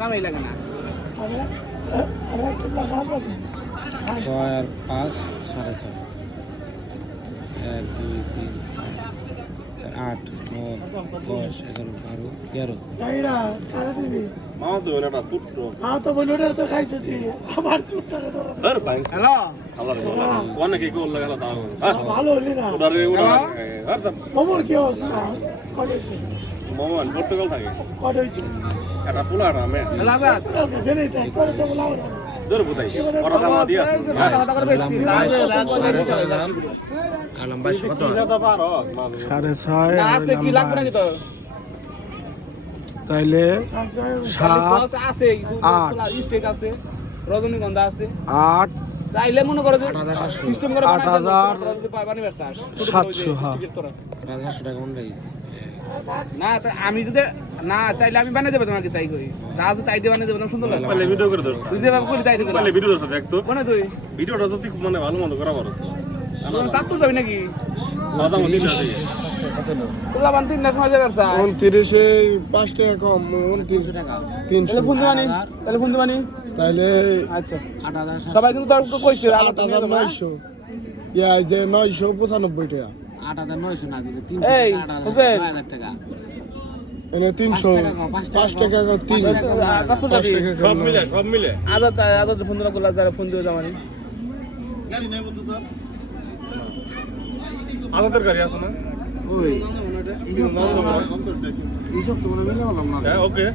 কামাই লাগে না। 6 আর 5 6.5 1 2 3 4 8 9 10 11 12 13 যাইরা কারে দিবি মামা তো এটা টুট্টো মা তো বলি ওটার তো খাইছেছি আমার চুটটাকে ধরে আর ভাই হ্যালো আল্লাহ রে কোন কি কোল লাগা দাও ভালো হলি না ওরে ওরা আর মোমর কি অবস্থা করেছে মামা পর্তুগাল থাকে করেছে এটা পোলাটা মে হ্যালো আজাদ কাছে নেই তাই করে তো বলা না দূর বুঝাই ওরা দাম দিয়া কথা করে বেশি আলম ভাই কত দাদা পারো 6.5 আসলে কি লাগবে নাকি তো তাইলে বস আছে স্টেক আছে রজনীগন্ধা আছে 8 চাইলে মনে করো সিস্টেম করে 8,000 যদি পাইবানি বেসাস 700 হ্যাঁ 8,000 টাকা মন রাইস না আমি যদি না চাইলে আমি বানিয়ে দেবো তোমাকে তাই করি যা আছে তাই দিয়ে বানিয়ে দেবো সুন্দর লাগবে পরে ভিডিও করে দাও তুই যেভাবে করি তাই দেবে পরে ভিডিও দেখ তো কোনে তুই ভিডিওটা তো তুই মানে ভালো মতো করা পারো চাঁদপুর যাবি নাকি দাদা মত দিছ তোলা বান 3 সময় যাবে স্যার 29 এ 5 টাকা কম 300 টাকা 300 তাহলে ফোন দিবানি তাইলে আচ্ছা 8,000 সবাই কিন্তু তার কইছে 8,900 ইয়া যে 995 টাকা 8,900 না দিলে এই, 300 হোসেন। 9,000 টাকা এনে 300 5 টাকা 3 চাঁদপুর 5 যাবি টাকা সব মিলে আজাদ ফোন দিলা করলা যারা ফোন দিও জামানি গাড়ি নাই বন্ধু তোর আদাতের গাড়ি আছে না ওই এইসব এইসব তো মনে মিলে হলাম না ওকে